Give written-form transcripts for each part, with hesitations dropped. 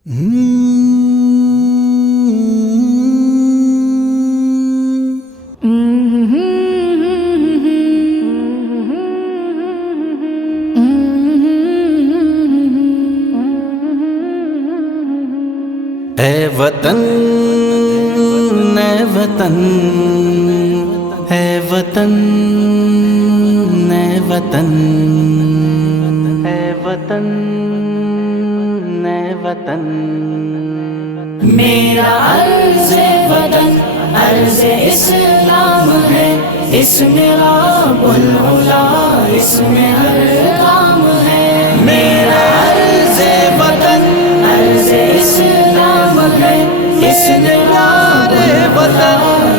اے وطن اے وطن اے وطن اے وطن اے وطن اے وطن میرا عرض وطن عرض اسلام ہے، اس میں رب العلا، اس میں ہر کام ہے۔ میرا عرض وطن عرض اسلام ہے، اس میں رب العلا،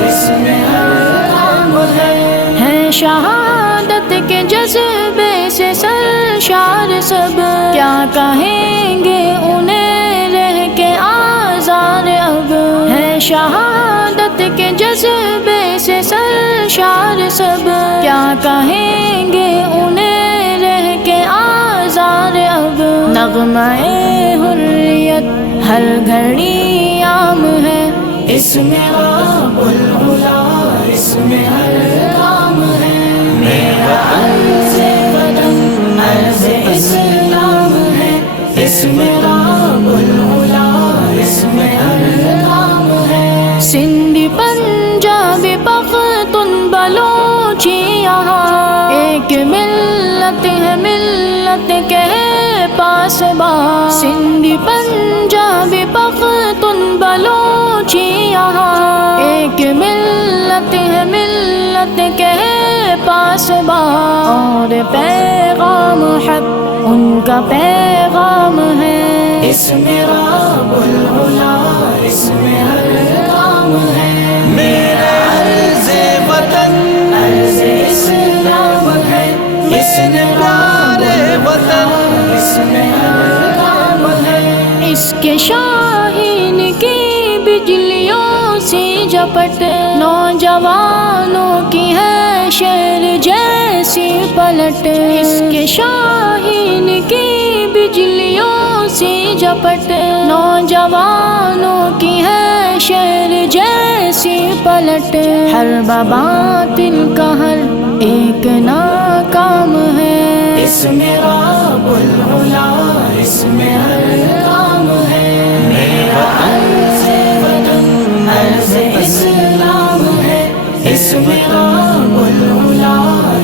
اس میں ہر کام ہے۔ شہادت کے جذبے سے سرشار سب، کیا کہیں گے انہیں رہ کے آزار اب ہے۔ شہادت کے جذبے سے سرشار سب، کیا کہیں گے انہیں رہ کے آزار اب۔ نغمہ حریت ہر گھڑی عام ہے، اس میں رب العلا، اس میں ہر کام ہے۔ میرا عرض وطن عرض اسلام ہے، اس میں رب العلا، اس میں ہر کام ہے۔ سندھ پنجاب پختون بلوچی یہاں ایک ملت ہے، ملت کے پاس با۔ سندھ پنجاب پختون بلوچی یہاں ایک ملت ہے، ملت کے پاس با۔ اور پیغام حق ان کا پیغام ہے، اس میں رب العلا، اس میں ہر کام ہے۔ میرا عرض وطن عرض اسلام ہے، اس میں رب وطن، اس میں ہر کام ہے۔ اس کے شاہین کی بجلیوں سی جپٹ، نوجوانوں کی ہے شیر جیسی پلٹ۔ اس کے شاہین کی بجلیوں سی جپٹ، نوجوانوں کی ہے شیر جیسی پلٹ۔ ہر باطل کا ہر ایک ناکام ہے، اس میں رب العلا، اس میں ہر کام ہے۔ میرا عرض وطن عرض اسلام ہے، اس میں رب العلا،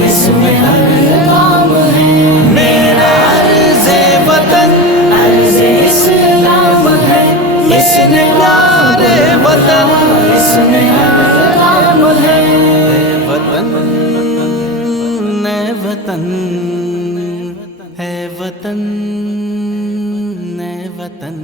اس میں ہر کام ہے۔ میرا عرض وطن عرض اسلام ہے، اس میں رب وطن، اس میں ہر کام ہے۔ وطن اے وطن اے وطن اے وطن